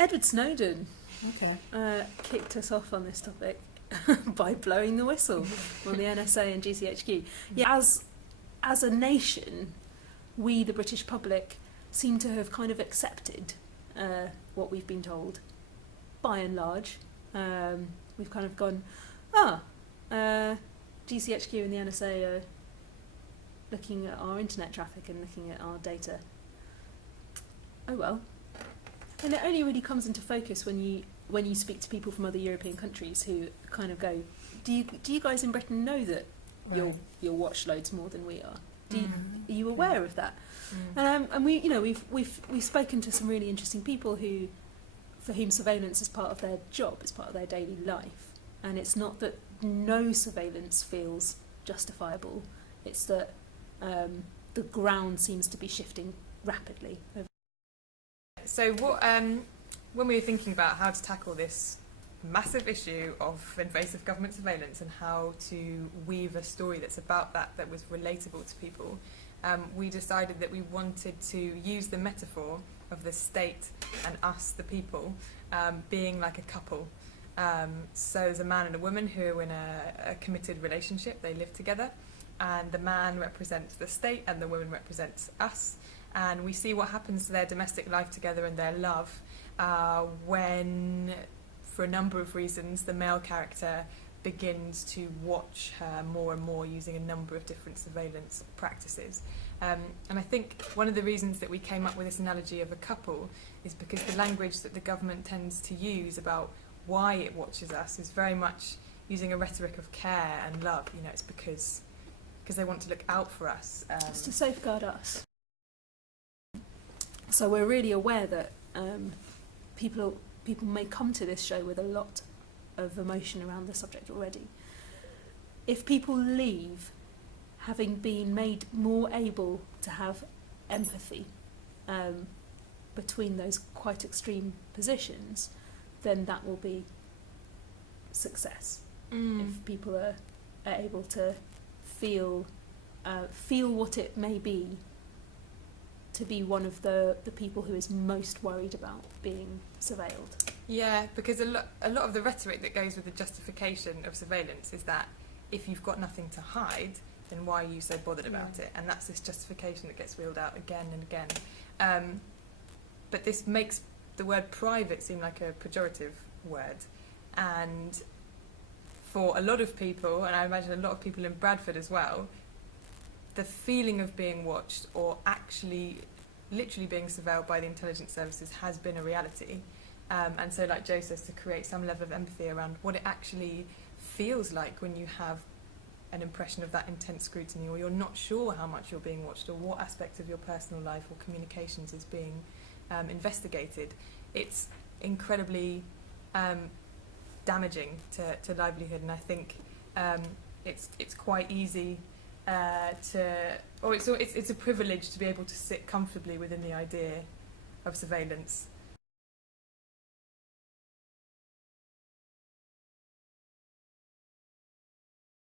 Edward Snowden Okay. kicked us off on this topic by blowing the whistle on the NSA and GCHQ. Yeah, as a nation, we, the British public, seem to have kind of accepted what we've been told, by and large. We've kind of gone, GCHQ and the NSA are looking at our internet traffic and looking at our data. Oh well. And it only really comes into focus when you speak to people from other European countries who kind of go, do you guys in Britain know that you'll watch loads more than we are? Are you aware of that? And we've spoken to some really interesting people for whom surveillance is part of their job, it's part of their daily life. And it's not that no surveillance feels justifiable, it's that the ground seems to be shifting rapidly. So what, when we were thinking about how to tackle this massive issue of invasive government surveillance and how to weave a story that's about that was relatable to people, we decided that we wanted to use the metaphor of the state and us, the people, being like a couple. So there's a man and a woman who are in a committed relationship, they live together, and the man represents the state and the woman represents us. And we see what happens to their domestic life together and their love when, for a number of reasons, the male character begins to watch her more and more using a number of different surveillance practices. And I think one of the reasons that we came up with this analogy of a couple is because the language that the government tends to use about why it watches us is very much using a rhetoric of care and love. You know, it's because they want to look out for us. It's to safeguard us. So we're really aware that people may come to this show with a lot of emotion around the subject already. If people leave having been made more able to have empathy between those quite extreme positions, then that will be success. If people are able to feel what it may be to be one of the people who is most worried about being surveilled. Yeah, because a lot of the rhetoric that goes with the justification of surveillance is that if you've got nothing to hide, then why are you so bothered about it? And that's this justification that gets wheeled out again and again. But this makes the word private seem like a pejorative word. And for a lot of people, and I imagine a lot of people in Bradford as well, the feeling of being watched or actually literally being surveilled by the intelligence services has been a reality. And so, like Joe says, to create some level of empathy around what it actually feels like when you have an impression of that intense scrutiny, or you're not sure how much you're being watched, or what aspect of your personal life or communications is being investigated. It's incredibly damaging to livelihood, and I think it's quite easy it's a privilege to be able to sit comfortably within the idea of surveillance.